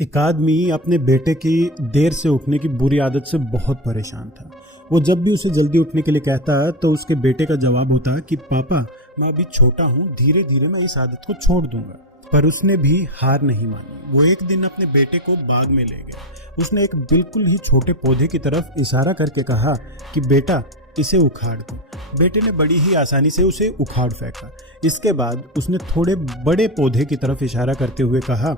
एक आदमी अपने बेटे की देर से उठने की बुरी आदत से बहुत परेशान था। वो जब भी उसे जल्दी उठने के लिए कहता तो उसके बेटे का जवाब होता कि पापा, मैं अभी छोटा हूँ, धीरे धीरे मैं इस आदत को छोड़ दूंगा। पर उसने भी हार नहीं मानी। वो एक दिन अपने बेटे को बाग में ले गया। उसने एक बिल्कुल ही छोटे पौधे की तरफ इशारा करके कहा कि बेटा, इसे उखाड़ दो। बेटे ने बड़ी ही आसानी से उसे उखाड़ फेंका। इसके बाद उसने थोड़े बड़े पौधे की तरफ इशारा करते हुए कहा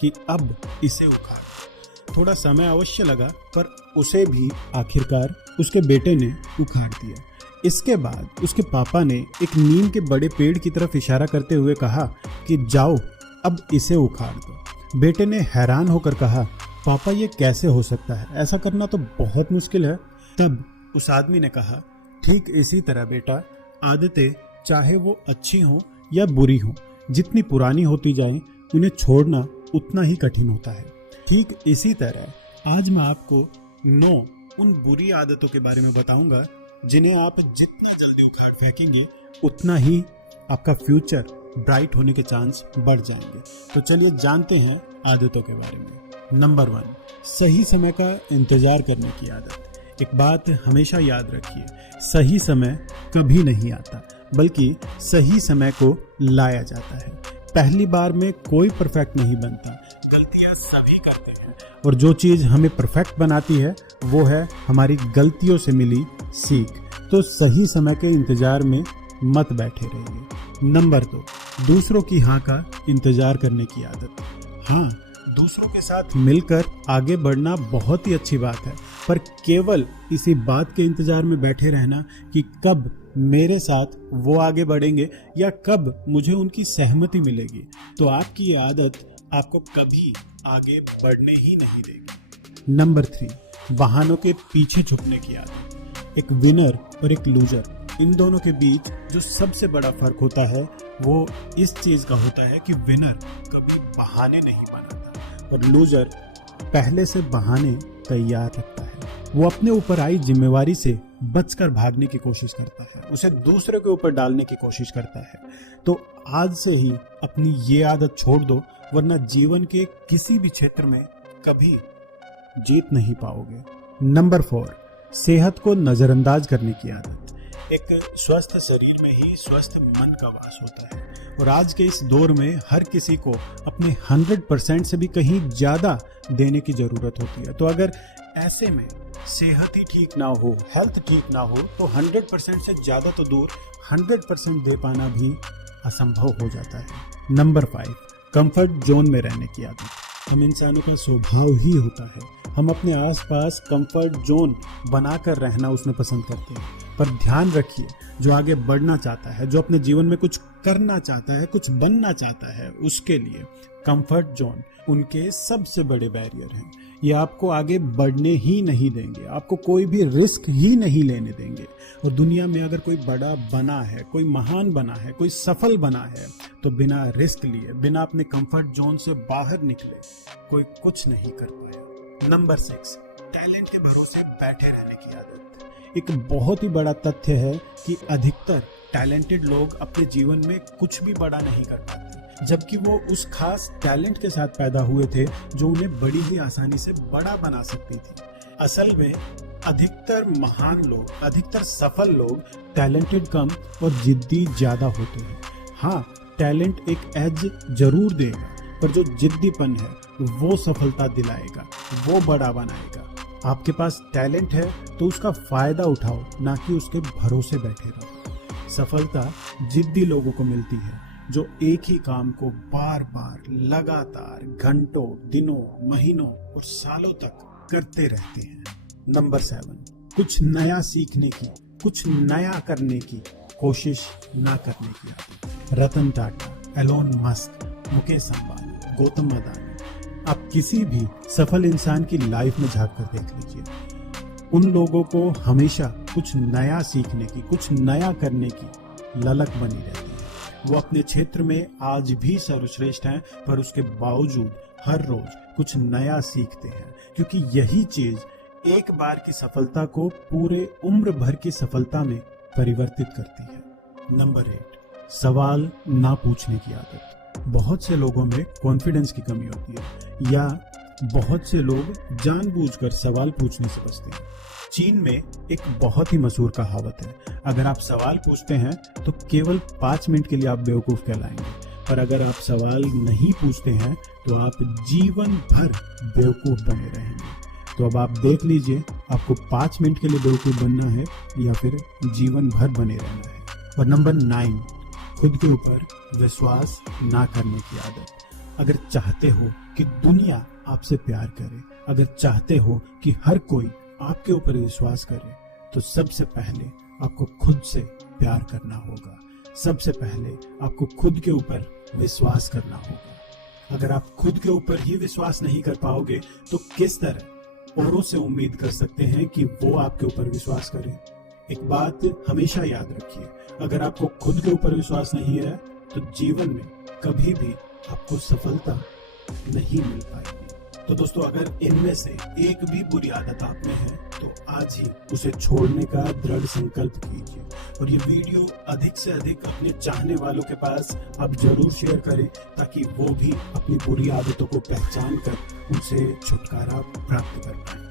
कि अब इसे उखाड़। थोड़ा समय अवश्य लगा, पर उसे भी आखिरकार उसके बेटे ने उखाड़ दिया। इसके बाद उसके पापा ने एक नीम के बड़े पेड़ की तरफ इशारा करते हुए कहा कि जाओ, अब इसे उखाड़ दो। बेटे ने हैरान होकर कहा, पापा, ये कैसे हो सकता है? ऐसा करना तो बहुत मुश्किल है। तब उस आदमी ने कहा, ठीक इसी तरह बेटा, आदतें चाहे वो अच्छी हो या बुरी हो, जितनी पुरानी होती जाएं, उन्हें छोड़ना उतना ही कठिन होता है। ठीक इसी तरह आज मैं आपको 9 उन बुरी आदतों के बारे में बताऊंगा जिन्हें आप जितनी जल्दी उखाड़ फेंकेंगे उतना ही आपका फ्यूचर ब्राइट होने के चांस बढ़ जाएंगे। तो चलिए जानते हैं आदतों के बारे में। नंबर 1, सही समय का इंतजार करने की आदत। एक बात हमेशा याद रखिए, सही समय कभी नहीं आता, बल्कि सही समय को लाया जाता है। पहली बार में कोई परफेक्ट नहीं बनता, गलतियां सभी करते हैं, और जो चीज हमें परफेक्ट बनाती है वो है हमारी गलतियों से मिली सीख। तो सही समय के इंतजार में मत बैठे रहिए। नंबर 2, दूसरों की हाँ का इंतजार करने की आदत। हाँ, दूसरों के साथ मिलकर आगे बढ़ना बहुत ही अच्छी बात है, पर केवल इसी बात के इंतजार में बैठे रहना कि कब मेरे साथ वो आगे बढ़ेंगे या कब मुझे उनकी सहमति मिलेगी, तो आपकी ये आदत आपको कभी आगे बढ़ने ही नहीं देगी। नंबर 3, बहानों के पीछे छुपने की आदत। एक विनर और एक लूजर, इन दोनों के बीच जो सबसे बड़ा फर्क होता है वो इस चीज का होता है कि विनर कभी बहाने नहीं बनाता और लूजर पहले से बहाने तैयार रखता है। वो अपने ऊपर आई जिम्मेवारी से बचकर भागने की कोशिश करता है, उसे दूसरे के ऊपर डालने की कोशिश करता है। तो आज से ही अपनी ये आदत छोड़ दो, वरना जीवन के किसी भी क्षेत्र में कभी जीत नहीं पाओगे। नंबर 4, सेहत को नजरअंदाज करने की आदत। एक स्वस्थ शरीर में ही स्वस्थ मन का वास होता है, और आज के इस दौर में हर किसी को अपने 100% से भी कहीं ज्यादा देने की जरूरत होती है। तो अगर ऐसे में सेहत ही ठीक ना हो, हेल्थ ठीक ना हो, तो 100% से ज्यादा तो दूर 100% दे पाना भी असंभव हो जाता है। नंबर 5, कंफर्ट जोन में रहने की आदत। हम इंसानों का स्वभाव ही होता है, हम अपने आसपास कंफर्ट जोन बनाकर रहना उसमें पसंद करते हैं। पर ध्यान रखिए, जो आगे बढ़ना चाहता है, जो अपने जीवन में कुछ करना चाहता है, कुछ बनना चाहता है, उसके लिए कंफर्ट जोन उनके सबसे बड़े बैरियर हैं। ये आपको आगे बढ़ने ही नहीं देंगे, आपको कोई भी रिस्क ही नहीं लेने देंगे। और दुनिया में अगर कोई बड़ा बना है, कोई महान बना है, कोई सफल बना है, तो बिना रिस्क लिए, बिना अपने कंफर्ट जोन से बाहर निकले कोई कुछ नहीं कर पाया। नंबर 6, टैलेंट के भरोसे बैठे रहने की आदत। एक बहुत ही बड़ा तथ्य है कि अधिकतर टैलेंटेड लोग अपने जीवन में कुछ भी बड़ा नहीं कर पाते, जबकि वो उस खास टैलेंट के साथ पैदा हुए थे जो उन्हें बड़ी ही आसानी से बड़ा बना सकती थी। असल में अधिकतर महान लोग, अधिकतर सफल लोग टैलेंटेड कम और जिद्दी ज्यादा होते हैं। हाँ, टैलेंट एक एज जरूर देगा, पर जो जिद्दीपन है वो सफलता दिलाएगा, वो बड़ा बनाएगा। आपके पास टैलेंट है तो उसका फायदा उठाओ, ना कि उसके भरोसे बैठे रहो। सफलता जिद्दी लोगों को मिलती है, जो एक ही काम को बार बार, लगातार, घंटों, दिनों, महीनों और सालों तक करते रहते हैं। नंबर 7, कुछ नया सीखने की, कुछ नया करने की कोशिश ना करने की आदत। रतन टाटा, एलोन मस्क, मुकेश अंबानी, गौतम अदानी, आप किसी भी सफल इंसान की लाइफ में झांक कर देख लीजिए, उन लोगों को हमेशा कुछ नया सीखने की, कुछ नया करने की ललक बनी रहती है। वो अपने क्षेत्र में आज भी सर्वश्रेष्ठ हैं, पर उसके बावजूद हर रोज कुछ नया सीखते हैं, क्योंकि यही चीज एक बार की सफलता को पूरे उम्र भर की सफलता में परिवर्तित करती है। नंबर 8, सवाल ना पूछने की आदत। बहुत से लोगों में कॉन्फिडेंस की कमी होती है, या बहुत से लोग जानबूझकर सवाल पूछने से बचते हैं। चीन में एक बहुत ही मशहूर कहावत है, अगर आप सवाल पूछते हैं तो केवल 5 मिनट के लिए आप बेवकूफ कहलाएंगे, पर अगर आप सवाल नहीं पूछते हैं तो आप जीवन भर बेवकूफ बने रहेंगे। तो अब आप देख लीजिए, आपको 5 मिनट के लिए बेवकूफ बनना है या फिर जीवन भर बने रहना है। और नंबर 9, खुद के ऊपर विश्वास ना करने की आदत। अगर चाहते हो कि दुनिया आपसे प्यार करे, अगर चाहते हो कि हर कोई आपके ऊपर विश्वास करे, तो सबसे पहले आपको खुद से प्यार करना होगा। सबसे पहले आपको खुद के ऊपर विश्वास करना होगा। अगर आप खुद के ऊपर ही विश्वास नहीं कर पाओगे तो किस तरह औरों से उम्मीद कर सकते हैं कि वो आपके ऊपर विश्वास करें। एक बात हमेशा याद रखिए, अगर आपको खुद के ऊपर विश्वास नहीं है तो जीवन में कभी भी आपको सफलता नहीं मिल पाएगी। तो दोस्तों, अगर इनमें से एक भी बुरी आदत आप में है तो आज ही उसे छोड़ने का दृढ़ संकल्प कीजिए। और ये वीडियो अधिक से अधिक अपने चाहने वालों के पास आप जरूर शेयर करें, ताकि वो भी अपनी बुरी आदतों को पहचान कर उनसे छुटकारा प्राप्त कर पाए।